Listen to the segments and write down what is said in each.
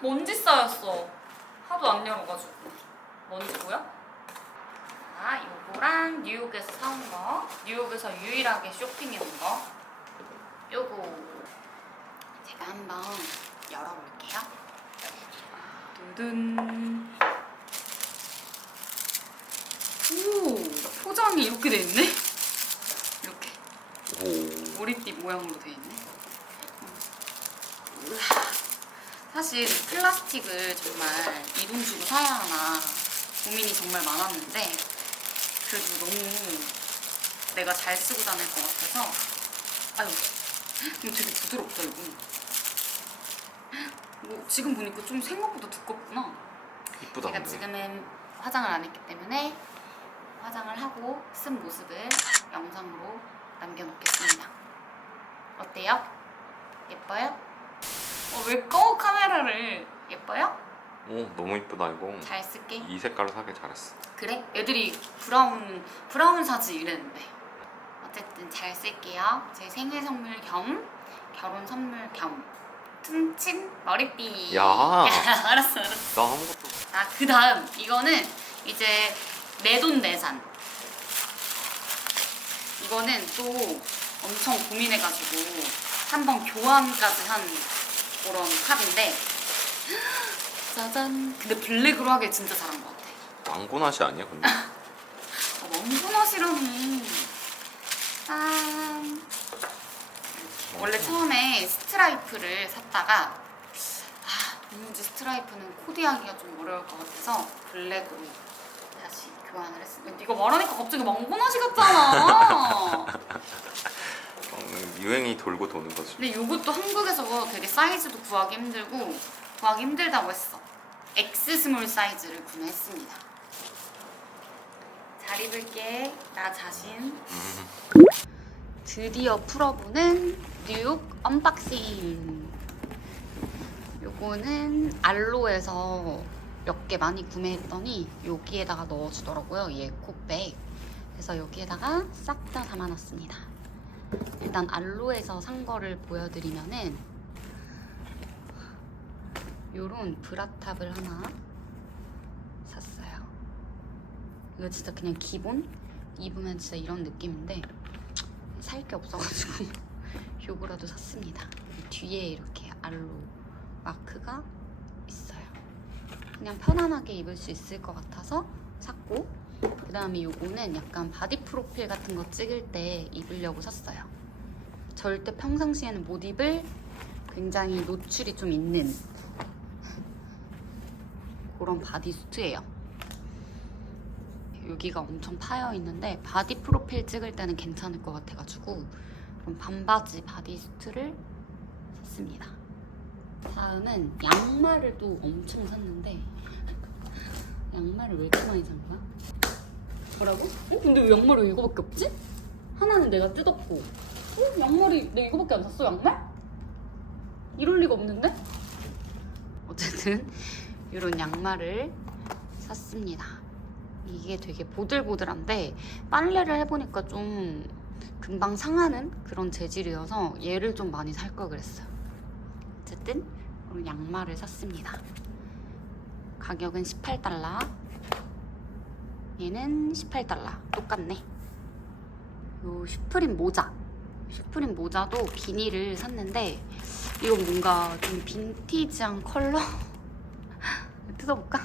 먼지 쌓였어. 하도 안 열어가지고. 먼지고요. 자, 요거랑 뉴욕에서 사온 거. 뉴욕에서 유일하게 쇼핑해온 거. 요거. 제가 한번 열어볼게요. 두둔. 오, 포장이 이렇게 돼 있네? 이렇게. 오. 머리띠 모양으로 돼 있네. 우와. 사실 플라스틱을 정말 이 돈 주고 사야 하나 고민이 정말 많았는데 그래도 너무 내가 잘 쓰고 다닐 것 같아서 아유 이거 되게 부드럽다 이거. 뭐 지금 보니까 좀 생각보다 두껍구나. 이쁘다. 제가 근데. 지금은 화장을 안 했기 때문에 화장을 하고 쓴 모습을 영상으로 남겨놓겠습니다. 어때요? 예뻐요? 어, 왜 꺼 카메라를 예뻐요? 오 너무 이쁘다 이거. 잘 쓸게. 이 색깔로 사길 잘했어. 그래? 애들이 브라운 브라운 사지 이랬는데 어쨌든 잘 쓸게요. 제 생일 선물 겸 결혼 선물 겸 퉁친 머리띠. 야. 알았어 알았어. 나 아무것도. 아, 그 다음 이거는 이제 내돈내산. 이거는 또 엄청 고민해가지고 한 번 교환까지 한 그런 카드인데 짜잔. 근데 블랙으로 하길 진짜 잘한 것 같아. 왕고나시 아니야 근데? 아, 싫어해. 짠. 원래 처음에 스트라이프를 샀다가 아, 도무지 스트라이프는 코디하기가 좀 어려울 것 같아서 블랙으로 다시 교환을 했습니다. 이거 말하니까 갑자기 망고나시 같잖아. 어, 유행이 돌고 도는 거지. 근데 이것도 한국에서 되게 사이즈도 구하기 힘들고 구하기 힘들다고 했어. X 스몰 사이즈를 구매했습니다. 잘 입을게 나 자신. 드디어 풀어보는 뉴욕 언박싱. 요거는 알로에서 몇 개 많이 구매했더니 여기에다가 넣어주더라고요. 이 에코백. 그래서 여기에다가 싹 다 담아놨습니다. 일단 알로에서 산 거를 보여드리면은 요런 브라탑을 하나 샀어요. 이거 진짜 그냥 기본? 입으면 진짜 이런 느낌인데 살 게 없어가지고 요거라도 샀습니다. 뒤에 이렇게 알로 마크가 있어요. 그냥 편안하게 입을 수 있을 것 같아서 샀고 그 다음에 요거는 약간 바디 프로필 같은 거 찍을 때 입으려고 샀어요. 절대 평상시에는 못 입을 굉장히 노출이 좀 있는 그런 바디수트예요. 여기가 엄청 파여 있는데 바디 프로필 찍을 때는 괜찮을 것 같아가지고 그럼 반바지 바디수트를 샀습니다. 다음은 양말을 또 엄청 샀는데 양말을 왜 이렇게 많이 산 거야? 뭐라고? 어? 근데 왜 양말이 왜 이거밖에 없지? 하나는 내가 뜯었고 어? 양말이 내가 이거밖에 안 샀어 양말? 이럴 리가 없는데? 어쨌든 이런 양말을 샀습니다. 이게 되게 보들보들한데 빨래를 해보니까 좀 금방 상하는 그런 재질이어서 얘를 좀 많이 살 걸 그랬어요. 어쨌든 이런 양말을 샀습니다. 가격은 18달러. 얘는 18달러. 똑같네. 요 슈프림 모자. 슈프림 모자도 비닐을 샀는데 이건 뭔가 좀 빈티지한 컬러? 뜯어볼까?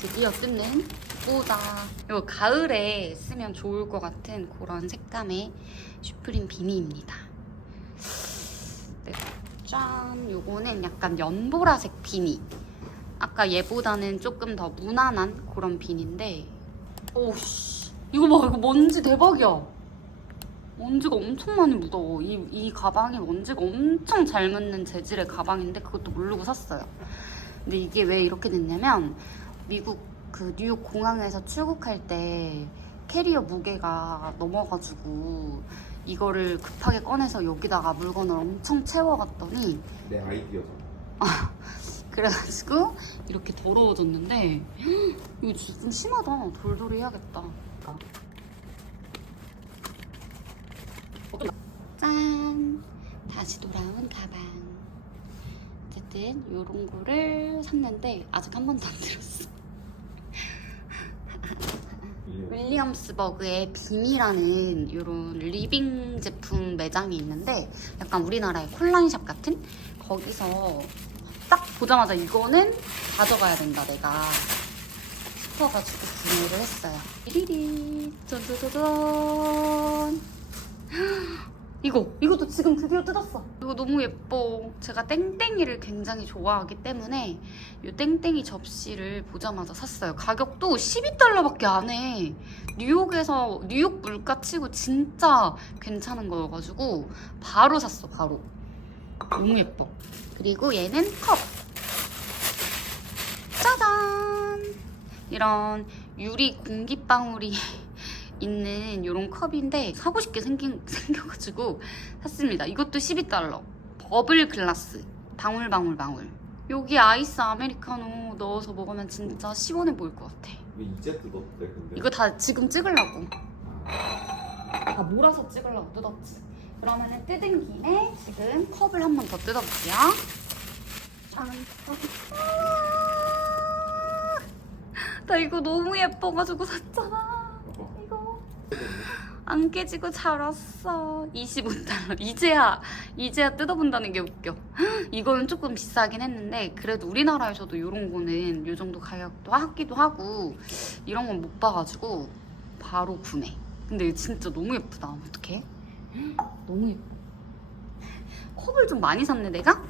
드디어 뜯는 모자. 이거 가을에 쓰면 좋을 것 같은 그런 색감의 슈프림 비니입니다. 네, 짠! 요거는 약간 연보라색 비니. 아까 얘보다는 조금 더 무난한 그런 비니인데. 오씨. 이거 봐 이거 먼지 대박이야. 먼지가 엄청 많이 묻어. 이, 이 가방이 먼지가 엄청 잘 묻는 재질의 가방인데 그것도 모르고 샀어요. 근데 이게 왜 이렇게 됐냐면 미국 그 뉴욕 공항에서 출국할 때 캐리어 무게가 넘어가지고 이거를 급하게 꺼내서 여기다가 물건을 엄청 채워갔더니 내 아이디어죠. 그래가지고 이렇게 더러워졌는데 이거 진짜 좀 심하다. 돌돌이 해야겠다. 짠! 다시 돌아온 가방. 어쨌든 요런 거를 샀는데 아직 한 번도 안 들었어. 윌리엄스버그의 빈이라는 이런 리빙 제품 매장이 있는데 약간 우리나라의 콜라인샵 같은 거기서 딱 보자마자 이거는 가져가야 된다 내가 싶어가지고 구매를 했어요. 리리 짠짜자잔 이거 이것도 지금 드디어 뜯었어. 이거 너무 예뻐. 제가 땡땡이를 굉장히 좋아하기 때문에 이 땡땡이 접시를 보자마자 샀어요. 가격도 12달러밖에 안 해. 뉴욕에서 뉴욕 물가 치고 진짜 괜찮은 거여가지고 바로 샀어. 바로. 너무 예뻐. 그리고 얘는 컵. 짜잔. 이런 유리 공기방울이 있는 이런 컵인데 사고 싶게 생긴, 생겨가지고 샀습니다. 이것도 12달러. 버블 글라스. 방울방울 방울. 여기 아이스 아메리카노 넣어서 먹으면 진짜 시원해 보일 것 같아. 왜 이제 뜯었대 근데? 이거 다 지금 찍으려고. 다 몰아서 찍으려고 뜯었지. 그러면은 뜯은 김에 지금 컵을 한 번 더 뜯어볼게요. 짠. 아! 나 이거 너무 예뻐가지고 샀잖아. 이거. 안 깨지고 잘 왔어. 25달러. 이제야, 이제야 뜯어본다는 게 웃겨. 이거는 조금 비싸긴 했는데, 그래도 우리나라에서도 이런 거는 이 정도 가격도 하기도 하고, 이런 건 못 봐가지고, 바로 구매. 근데 진짜 너무 예쁘다. 어떡해? 너무 예뻐. 컵을 좀 많이 샀네, 내가?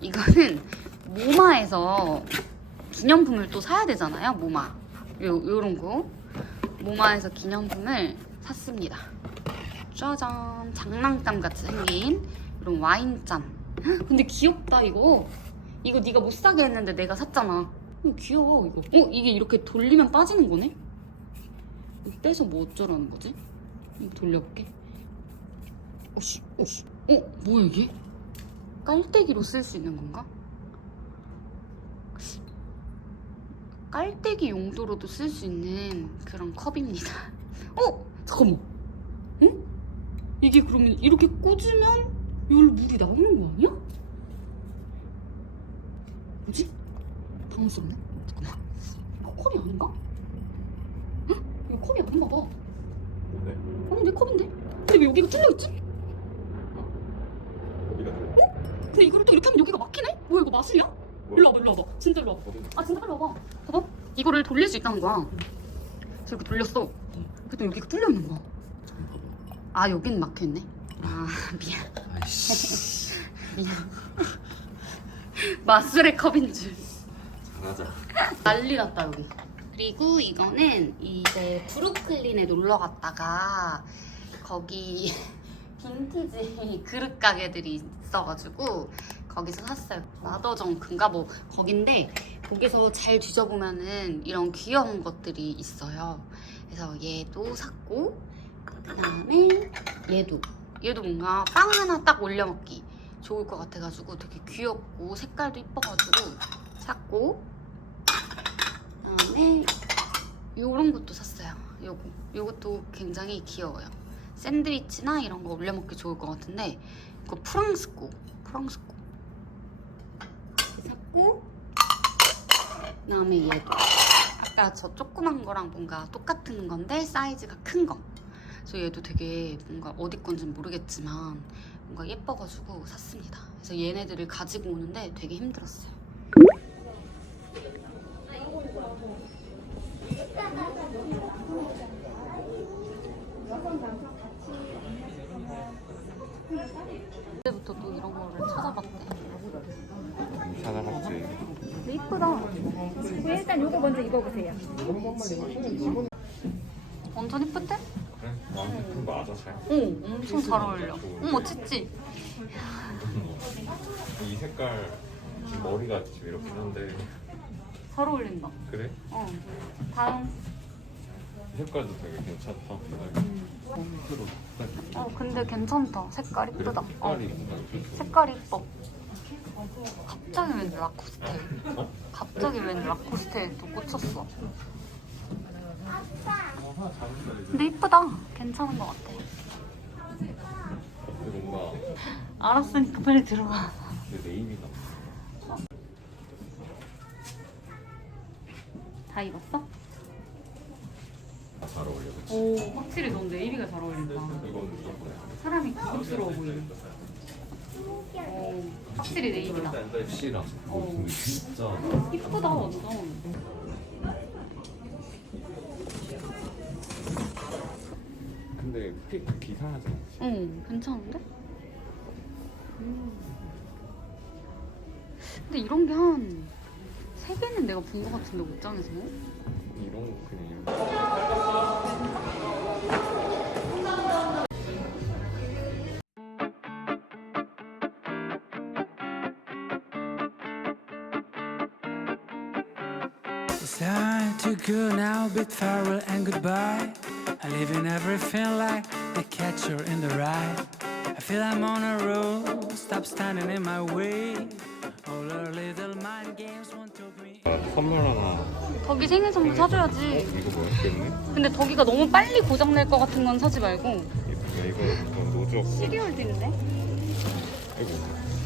이거는 모마에서 기념품을 또 사야 되잖아요, 모마. 요, 요런 거. 모마에서 기념품을 샀습니다. 짜잔. 장난감 같이 생긴 이런 와인잔. 헉, 근데 귀엽다, 이거. 이거 네가 못 사게 했는데 내가 샀잖아. 어, 귀여워, 이거. 어, 이게 이렇게 돌리면 빠지는 거네? 떼서 뭐 어쩌라는 거지? 돌려볼게. 오씨, 오씨. 어, 뭐야, 이게? 깔때기로 쓸 수 있는 건가? 깔때기 용도로도 쓸 수 있는 그런 컵입니다. 어? 잠깐만. 응? 이게 그러면 이렇게 꽂으면 여기로 물이 나오는 거 아니야? 뭐지? 당황스럽네. 잠깐만. 이거 컵이 아닌가? 응? 이거 컵이 아닌가 봐. 네. 아닌데 컵인데? 근데 왜 여기가 뚫려있지? 어디가 들어? 근데 이거를 또 이렇게 하면 여기가 막히네? 뭐야 이거 마술이야? 일로 와봐 일로 와봐. 진짜 일로 와봐? 아 진짜 빨리 와봐. 봐봐. 이거를 돌릴 수 있다는 거야. 그래서 이렇게 돌렸어. 그래도 여기가 뚫려 있는 거야. 아 여긴 막혀있네. 아 미안. 아이씨. 미안. 마술의 컵인 줄. 잘하자. 난리 났다 여기. 그리고 이거는 이제 브루클린에 놀러 갔다가 거기 빈티지 그릇 가게들이 있어가지고 거기서 샀어요 마더정크인가 뭐 거긴데 거기서 잘 뒤져보면은 이런 귀여운 것들이 있어요 그래서 얘도 샀고 그 다음에 얘도 얘도 뭔가 빵 하나 딱 올려 먹기 좋을 것 같아가지고 되게 귀엽고 색깔도 이뻐가지고 샀고 그다음에 요런 것도 샀어요. 요거 요것도 굉장히 귀여워요. 샌드위치나 이런 거 올려 먹기 좋을 것 같은데 이거 프랑스 거 프랑스 거 이렇게 샀고 그다음에 얘도 아까 저 조그만 거랑 뭔가 똑같은 건데 사이즈가 큰 거. 그래서 얘도 되게 뭔가 어디 건지 는 모르겠지만 뭔가 예뻐가지고 샀습니다. 그래서 얘네들을 가지고 오는데 되게 힘들었어요. 그때부터 또 이런 거를 찾아봤대. 찾아봤지. 근데 이쁘다. 네, 일단 요거 먼저 입어보세요. 완전 이쁜데? 그래? 나한테 그거 맞아 잘. 오, 엄청 잘 어울려. 어머, 찌찌. 이 색깔 지금 머리가 지금 이렇긴 한데 잘 어울린다. 그래? 어. 다음. 색깔도 되게 괜찮다. 음. 어 근데 괜찮다 색깔 이쁘다 색깔이 뭔가 좀- 색깔 이뻐 갑자기 왠지 라코스테 어? 갑자기 왠지 라코스테에 또 꽂혔어 근데 이쁘다 괜찮은 것 같아 알았으니까 빨리 들어가 다 입었어? 잘 어울려 그치? 오 확실히 넌 네이비가 잘 어울린다 이건 무조건 사람이 고급스러워 보이네 오 확실히 네이비다 혹시라 어. 진짜 이쁘다 완전 근데 픽 이상하지 않지? 응 괜찮은데? 음. 근데 이런 게 한 세 개는 내가 본 것 같은데 옷장에서 이런 거 그냥 이런 It's time to go now, bid farewell and goodbye. I live in everything like the catcher in the rye. I feel I'm on a roll, stop standing in my way. 선물 하나 덕이 생일 선물 사줘야지 이거 뭐였겠네? 근데 덕이가 너무 빨리 고장낼 것 같은 건 사지 말고 야 이거 이거 노조 시리얼도 있네 이거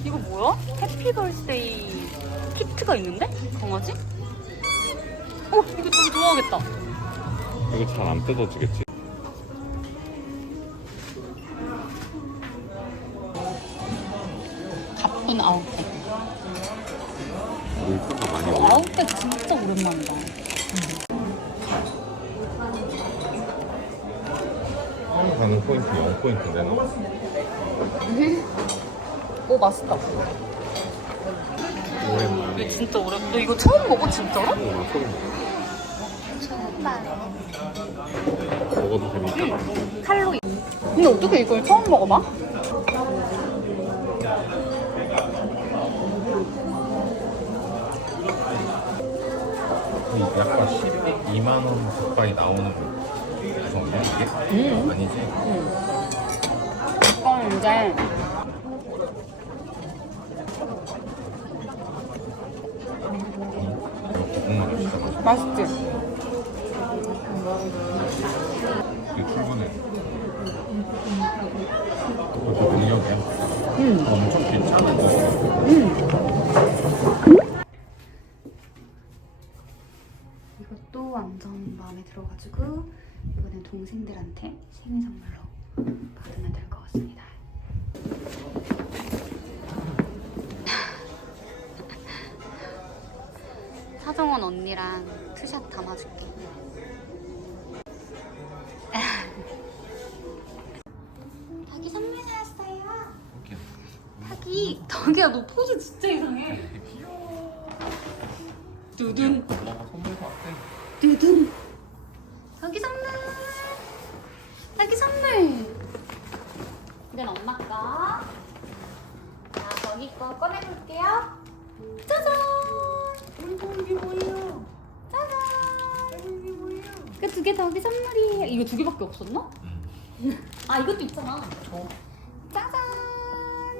이거 뭐야? 해피 벌스데이 키트가 있는데? 강아지? 어 이거 좀 좋아하겠다 이거 잘 안 뜯어지겠지? 가쁜 아웃백 물가가 많이 올라 아웃백 진짜 오랜만이다. 가는 포인트 0 포인트 내놔 오 맛있다. 오랜만에. 이거 진짜 오랜 너 이거 처음 먹어 진짜로? 오, 나 소금 먹어도 재밌다. 칼로리. 근데 어떻게 이걸 처음 먹어봐? 약간 12만 원 가까이 나오는 구성이야 이게? 음. 아니지? 이건 이제 맛있지? 이게 출근해 이것도 능력이야 엄청 괜찮은 거이 들어가지고 이번엔 동생들한테 생일 선물로 받으면 될 것 같습니다. 사정원 언니랑 투샷 담아줄게. 닭이 선물 나왔어요. 닭이 닭이야 너 포즈 진짜 이상해. 두둔. 두개 덕이 선물이에요 이거 두 개밖에 없었나? 아 이것도 있잖아 짜잔 아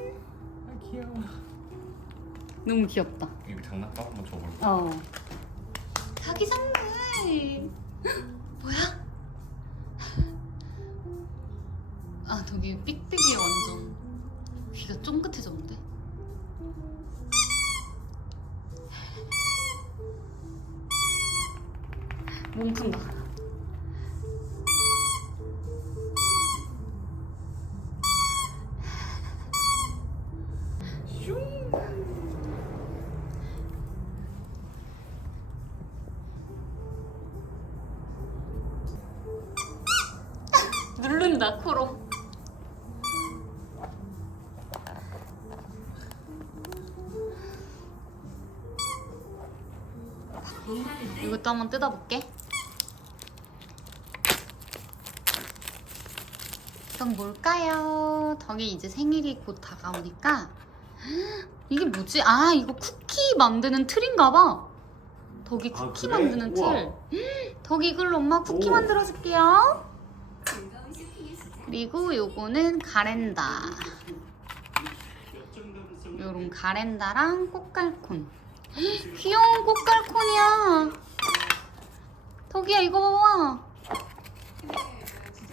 귀여워 너무 귀엽다 이거 장난감 한번 줘볼래? 어. 자기 선물. 뭐야? 아, 저기 삑삑이 완전 귀가 쫑긋해졌는데? 몸 푼다. 이것도 한번 뜯어볼게. 이건 뭘까요? 덕이 이제 생일이 곧 다가오니까 이게 뭐지? 아 이거 쿠키 만드는 틀인가 봐. 덕이 아, 쿠키 그래? 만드는 우와. 틀. 덕이 이걸로 엄마 쿠키 오. 만들어줄게요. 그리고 요거는 가랜다. 요런 가랜다랑 꽃갈콘. 귀여운 꽃갈콘이야. 덕이야 이거 봐봐.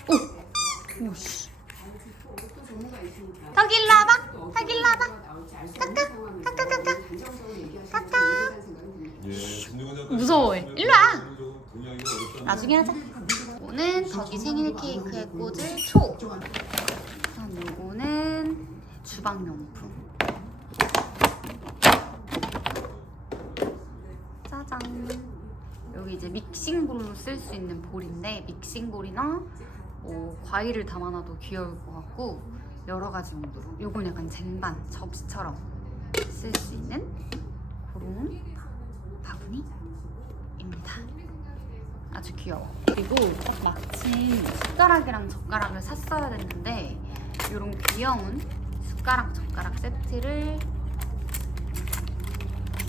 오, 오씨. 덕이 일로 와봐. 덕이 일로 와봐. 까까, 까까, 까까, 까까. 무서워해. 일로 와. 나중에 하자. 이거는 덕이 생일 케이크에 꽂을 초. 그다음 요거는 주방용품. 짜잔. 여기 이제 믹싱볼로 쓸 수 있는 볼인데 믹싱볼이나 뭐 과일을 담아놔도 귀여울 것 같고 여러 가지 용도로. 요건 약간 쟁반 접시처럼 쓸 수 있는 그런 바구니입니다. 아주 귀여워. 그리고 딱 마침 숟가락이랑 젓가락을 샀어야 됐는데 이런 귀여운 숟가락 젓가락 세트를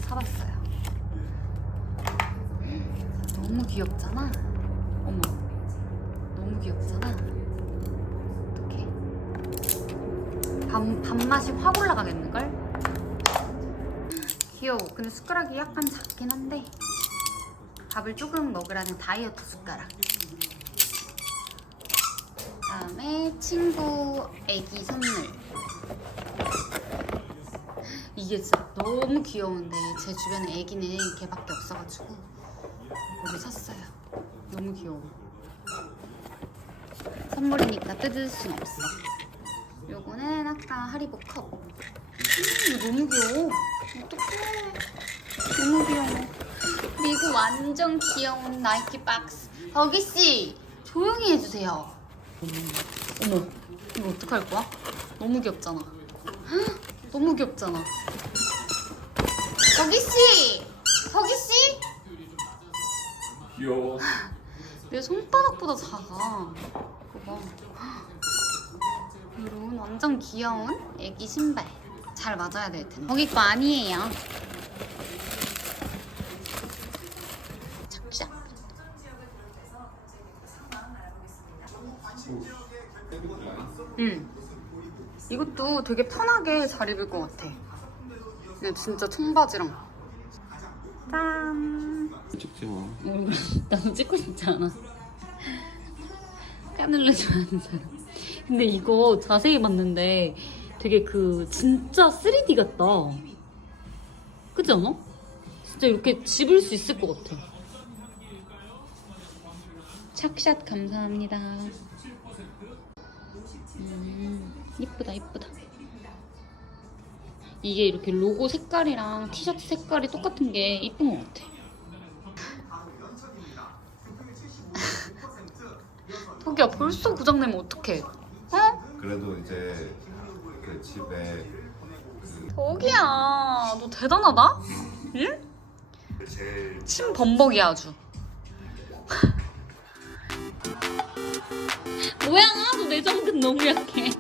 사봤어요. 너무 귀엽잖아. 어머, 너무 귀엽잖아. 어떡해. 밥, 밥맛이 확 올라가겠는걸? 귀여워. 근데 숟가락이 약간 작긴 한데 밥을 조금 먹으라는 다이어트 숟가락. 다음에 친구 애기 선물. 이게 진짜 너무 귀여운데 제 주변에 애기는 걔밖에 없어가지고 이걸 샀어요. 너무 귀여워. 선물이니까 뜯을 순 없어. 요거는 아까 하리보 컵. 음, 너무 귀여워. 어떡해. 너무 귀여워. 그리고 완전 귀여운 나이키 박스. 덕이 씨, 조용히 해주세요. 어머, 이거 어떡할 거야? 너무 귀엽잖아. 헉, 너무 귀엽잖아. 덕이 씨, 덕이 씨. 귀여워. 내 손바닥보다 작아. 그거 봐. 이런 완전 귀여운 애기 신발. 잘 맞아야 될 텐데. 거기 거 아니에요. 착착. 응. 이것도 되게 편하게 잘 입을 것 같아. 진짜 청바지랑. 짠. 찍지 마. 얼굴 나도 찍고 싶지 않아. 까늘레 좋아하는 사람. 근데 이거 자세히 봤는데 되게 그 진짜 3D 같다. 그지 않아? 진짜 이렇게 집을 수 있을 것 같아. 착샷 감사합니다. 음, 이쁘다, 이쁘다. 이게 이렇게 로고 색깔이랑 티셔츠 색깔이 똑같은 게 이쁜 것 같아. 덕이야 벌써 고장내면 어떡해 어? 그래도 이제 그 집에 덕이야 너 대단하다 응? 제일 침 범벅이야 아주 뭐야 너 내정근 너무 약해